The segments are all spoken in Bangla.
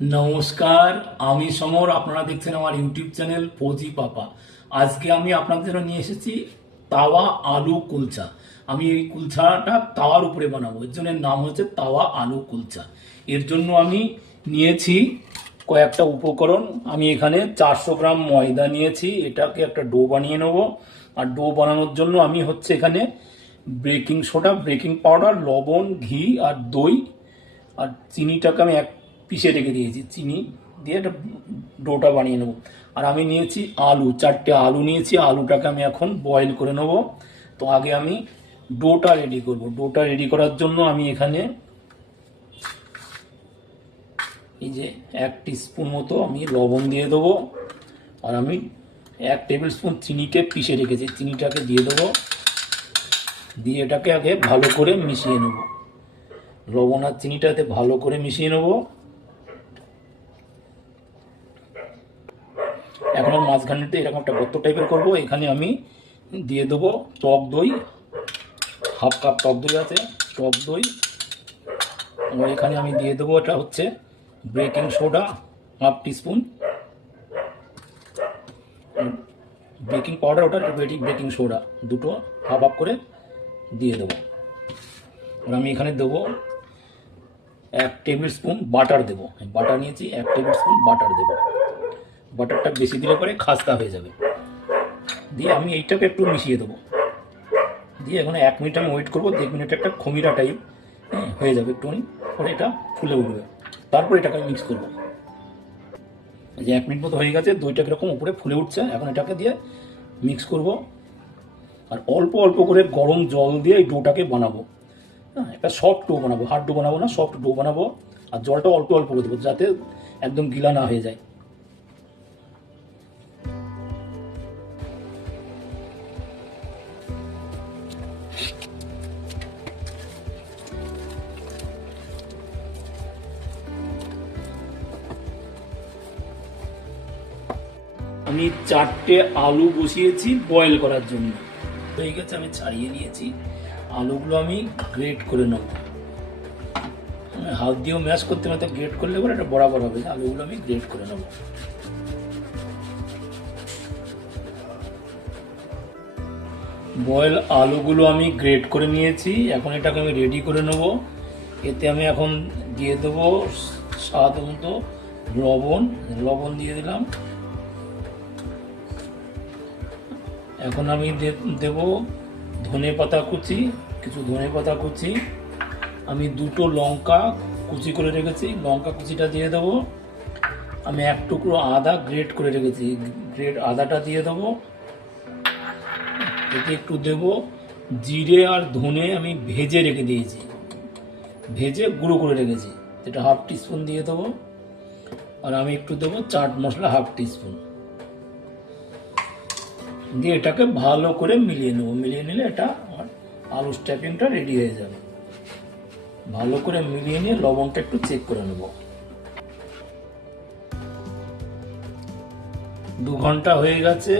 নমস্কার, আমি সমর। আপনারা দেখছেন আমার ইউটিউব চ্যানেল ফৌজি পাপা। আজকে আমি আপনাদের জন্য নিয়ে এসেছি তাওয়া আলু কুলচা। আমি এই কুলচাটা তাওয়ার উপরে বানাবো, এর জন্য এর নাম হচ্ছে তাওয়া আলু কুলচা। এর জন্য আমি নিয়েছি কয়েকটা উপকরণ। আমি এখানে 400 গ্রাম ময়দা নিয়েছি, এটাকে একটা ডো বানিয়ে নেবো। আর ডো বানানোর জন্য আমি হচ্ছে এখানে বেকিং সোডা, বেকিং পাউডার, লবণ, ঘি আর দই আর চিনিটাকে আমি এক পিষে রেখে দিয়েছি। চিনি দিয়ে একটা ডোটা বানিয়ে নেবো। আর আমি নিয়েছি আলু, 4টে আলু নিয়েছি। আলুটাকে আমি এখন বয়েল করে নেব। তো আগে আমি ডোটা রেডি করব। ডোটা রেডি করার জন্য আমি এখানে এই যে 1 টিস্পুন মতো আমি লবণ দিয়ে দেবো। আর আমি 1 টেবিল স্পুন চিনিকে পিষে রেখেছি, চিনিটাকে দিয়ে দেবো। দিয়ে এটাকে আগে ভালো করে মিশিয়ে নেব। লবণ আর চিনিটাতে ভালো করে মিশিয়ে নেব। এখন মাঝখানেতে এরকম একটা গর্ত টাইপের করবো। এখানে আমি দিয়ে দেবো টক দই, হাফ কাপ টক দই আছে, টক দই। এবং এখানে আমি দিয়ে দেবো, এটা হচ্ছে baking soda, half teaspoon, baking powder, ওটা বেকিং সোডা দুটো হাফ হাফ করে দিয়ে দেবো। আর আমি এখানে দেবো 1 টেবিল স্পুন বাটার দেবো। বাটার নিয়েছি, 1 টেবিল স্পুন বাটার দেবো। বাটারটা বেশি দিলে পরে খাস্তা হয়ে যাবে। দিয়ে আমি এইটাকে একটু মিশিয়ে দেবো। দিয়ে এখন 1 মিনিট আমি ওয়েট করবো। দেখবেন এটা একটা খমিরা টাইপ হয়ে যাবে একটুখানি, পরে এটা ফুলে উঠবে। তারপর এটাকে আমি মিক্স করবো। যে 1 মিনিট মতো হয়ে গেছে, দইটা কীরকম উপরে ফুলে উঠছে। এখন এটাকে দিয়ে মিক্স করব। আর অল্প অল্প করে গরম জল দিয়ে এই ডোটাকে বানাবো। হ্যাঁ, একটা সফট ডো বানাবো, হার্ড ডো বানাবো না, সফট ডো বানাবো। আর জলটা অল্প অল্প করে দেবো, যাতে একদম গিলা না হয়ে যায়। আমি 4টে আলু বসিয়েছি বয়েল করার জন্য। তো এই গেছে, আমি ছাড়িয়ে নিয়েছি। আলুগুলো আমি গ্রেট করে নেব। হাত দিয়েও ম্যাশ করতে হবে, গ্রেট করলে পরে এটা বরাবর হবে। আলুগুলো আমি গ্রেট করে নেব। বয়েল আলুগুলো আমি গ্রেট করে নিয়েছি। এখন এটাকে আমি রেডি করে নেব। এতে আমি এখন দিয়ে দেবো স্বাদ মতো লবণ। লবণ দিয়ে দিলাম। এখন আমি দেব ধনে পাতা কুচি, কিছু ধনে পাতা কুচি। আমি 2টো লঙ্কা কুচি করে রেখেছি, লঙ্কা কুচিটা দিয়ে দেবো। আমি 1 টুকরো আদা গ্রেট করে রেখেছি, আদাটা দিয়ে দেবো। এতে একটু দেব জিরে আর ধনে, আমি ভেজে রেখে দিয়েছি, ভেজে গুঁড়ো করে রেখেছি, এটা হাফ টিস্পুন দিয়ে দেবো। আর আমি একটু দেবো চাট মশলা, হাফ টিস্পুন দিয়ে এটাকে ভালো করে মিলিয়ে নেবো। মিলিয়ে নিলে এটা আমার আলু স্ট্যাপিংটা রেডি হয়ে যাবে। ভালো করে মিলিয়ে নিয়ে লবণটা একটু চেক করে নেব। 2 ঘন্টা হয়ে গেছে।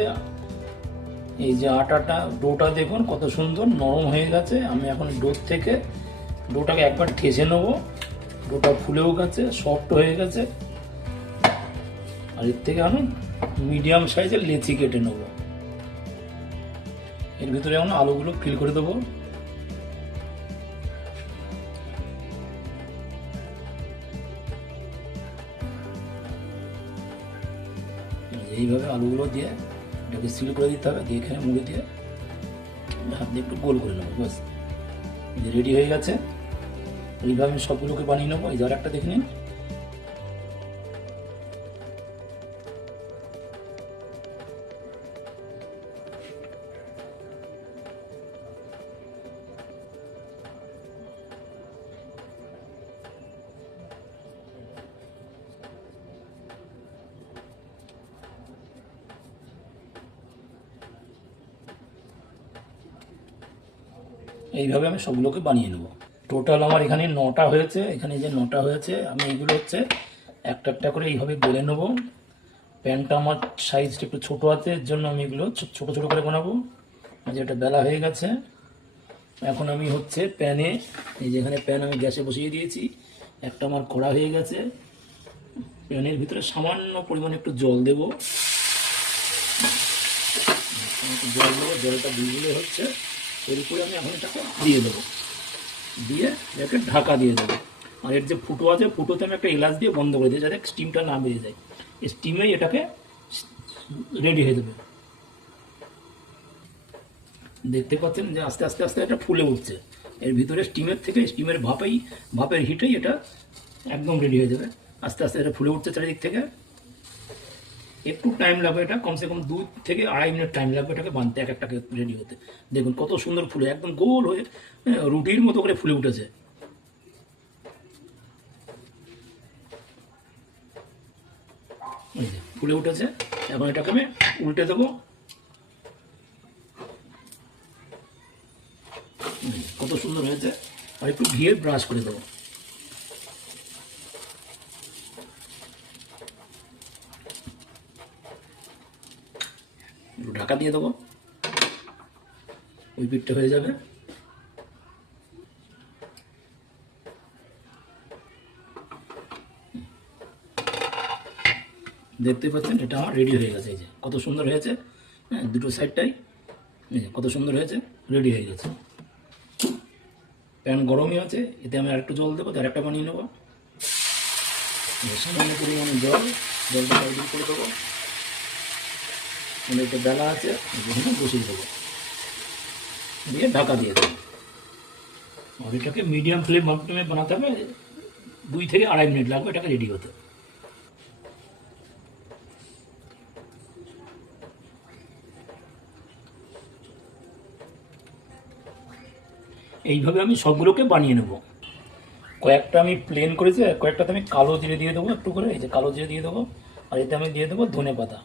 এই যে আটাটা, ডোটা দেখুন কত সুন্দর নরম হয়ে গেছে। আমি এখন ডোটাকে একবার ঠেসে নেব। ডোটা ফুলেও গেছে, সফট হয়ে গেছে। আর এর থেকে আমি মিডিয়াম সাইজের লেচি কেটে নেব। এর ভিতরে এখন আলুগুলো ফিল করে দেবো। এইভাবে আলুগুলো দিয়ে এটাকে সিল করে দিতে হবে। দিয়ে এখানে মুড়ে দিয়ে হাত দিয়ে একটু গোল করে নেবো। বাস, রেডি হয়ে গেছে। এইভাবে আমি সবগুলোকে বানিয়ে নেবো। এই যার একটা দেখে নিন। এইভাবে আমি সবগুলোকে বানিয়ে নেব। টোটাল আমার এখানে 9টা হয়েছে। এখানে যে 9টা হয়েছে, আমি এইগুলো হচ্ছে একটা একটা করে এইভাবে বেলে নেব। প্যানটা আমার সাইজটা একটু ছোটো আছে, এর জন্য আমি এগুলো ছোটো ছোটো করে বানাবো। যেটা বেলা হয়ে গেছে। এখন আমি হচ্ছে প্যানে, এই যেখানে প্যান আমি গ্যাসে বসিয়ে দিয়েছি, একটা আমার কড়া হয়ে গেছে। প্যানের ভিতরে সামান্য পরিমাণে একটু জল দেবো, জল দেবো, জলটা বুলবুলে হচ্ছে, এর উপরে আমি এখন এটাকে দিয়ে দেবো, দিয়ে এটাকে ঢাকা দিয়ে দেবো। আর এর যে ফুটো আছে, ফুটোতে আমি একটা এলাচ দিয়ে বন্ধ করে দিই যাতে স্টিমটা না বেরিয়ে যায়। এই স্টিমেই এটাকে রেডি হয়ে যাবে। দেখতে পাচ্ছেন যে আস্তে আস্তে আস্তে এটা ফুলে উঠছে, এর ভিতরে স্টিমের থেকে, স্টিমের ভাপের হিটেই এটা একদম রেডি হয়ে যাবে। আস্তে আস্তে এটা ফুলে উঠছে চারিদিক থেকে। একটু টাইম লাগবে, এটা কমসে কম 2 থেকে 2.5 মিনিট টাইম লাগবে এটাকে বানতে, এক একটাকে রেডি হতে। দেখুন কত সুন্দর ফুলে, একদম গোল হয়ে রুটির মতো করে ফুলে উঠেছে। ফুলে উঠেছে, এখন এটাকে আমি উল্টে দেবো। কত সুন্দর হয়েছে। আর একটু ঘিয়ে ব্রাশ করে দেবো। একটু ঢাকা দিয়ে দেবো, ওই পিঠটা হয়ে যাবে। দেখতে পাচ্ছেন এটা আমার রেডি হয়ে গেছে। এই যে কত সুন্দর হয়েছে, হ্যাঁ, দুটো সাইডটাই কত সুন্দর হয়েছে, রেডি হয়ে গেছে। প্যান গরমই আছে, এতে আমি আরেকটু জল দেবো, আরেকটা বানিয়ে নেবো। সামান্য পরিমাণে জলটা চারিদিক করে দেবো। একটা বেলা আছে, এখানে বসিয়ে দেবো, দিয়ে ঢাকা দিয়ে দেবো। আর এটাকে মিডিয়াম ফ্লেমে বানাতে হবে, 2 থেকে 2.5 মিনিট লাগবে এটাকে রেডি হতে। এইভাবে আমি সবগুলোকে বানিয়ে নেব। কয়েকটা আমি প্লেন করেছি, আর কয়েকটাতে আমি কালো জিরে দিয়ে দেবো একটু করে, এই যে কালো জিরে দিয়ে দেবো। আর এতে আমি দিয়ে দেবো ধনে পাতা।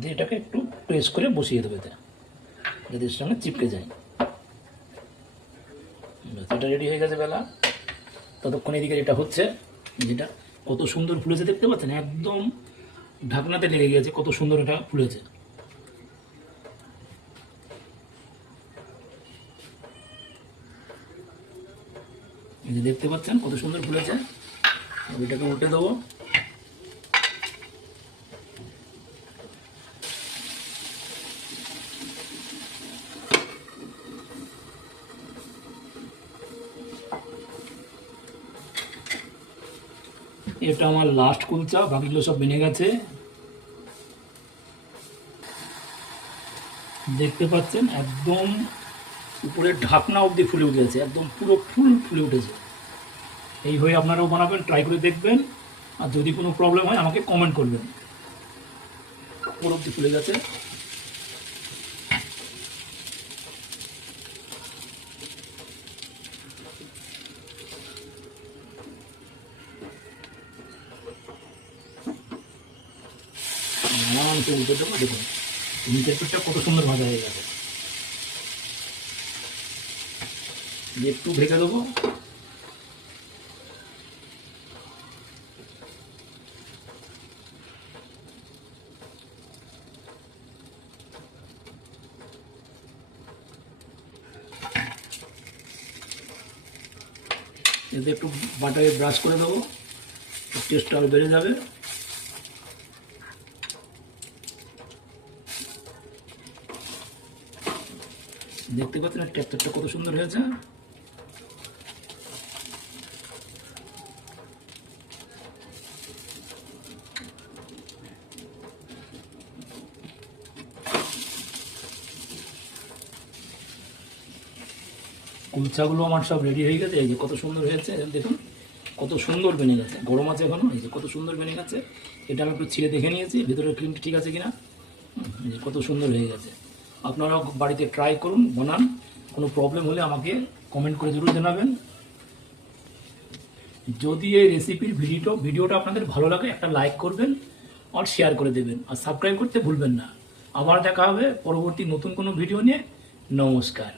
দিয়ে এটাকে একটু প্রেস করে বসিয়ে দেবো এতে, যাতে এর সঙ্গে চিপকে যায়। এটা রেডি হয়ে গেছে বেলা। ততক্ষণ এদিকে যেটা হচ্ছে, যেটা কত সুন্দর ফুলেছে দেখতে পাচ্ছেন, একদম ঢাকনাতে লেগে গেছে, কত সুন্দর এটা ফুলেছে। এই যে দেখতে পাচ্ছেন কত সুন্দর ফুলেছে। এটাকে উল্টে দেবো। এটা আমার লাস্ট কুলচা, বাকিগুলো সব বেনে গেছে। দেখতে পাচ্ছেন একদম উপরে ঢাকনা অবধি ফুলে উঠেছে, একদম পুরো ফুলে উঠেছে। এইভাবে আপনারাও বানাবেন, ট্রাই করে দেখবেন। আর যদি কোনো প্রবলেম হয় আমাকে কমেন্ট করবেন। পুরো অবধি ফুলে গেছে। আরামসে উল্টে দেবো। দেখুন নিচের পিঠটা কত সুন্দর ভাজা হয়ে গেছে। একটু ঢেকে দেবো। এতে একটু বাটারে ব্রাশ করে দেবো, টেস্টটা আরও বেড়ে যাবে। দেখতে পাচ্ছেন টেক্সচারটা কত সুন্দর হয়েছে। কুলচাগুলো আমার সব রেডি হয়ে গেছে। এই যে কত সুন্দর হয়েছে, দেখুন কত সুন্দর বেনে গেছে। গরম আছে এখনো, এই যে কত সুন্দর বেনে গেছে। এটা আমি একটু ছিঁড়ে দেখে নিয়েছি ভিতরের ক্রিমটা ঠিক আছে কিনা। এই যে কত সুন্দর হয়ে গেছে। আপনারাও বাড়িতে ট্রাই করুন, বানান। কোনো প্রবলেম হলে আমাকে কমেন্ট করে জরুর জানাবেন। যদি এই রেসিপির ভিডিওটা আপনাদের ভালো লাগে, একটা লাইক করবেন আর শেয়ার করে দেবেন, আর সাবস্ক্রাইব করতে ভুলবেন না। আবার দেখা হবে পরবর্তী নতুন কোনো ভিডিও নিয়ে। নমস্কার।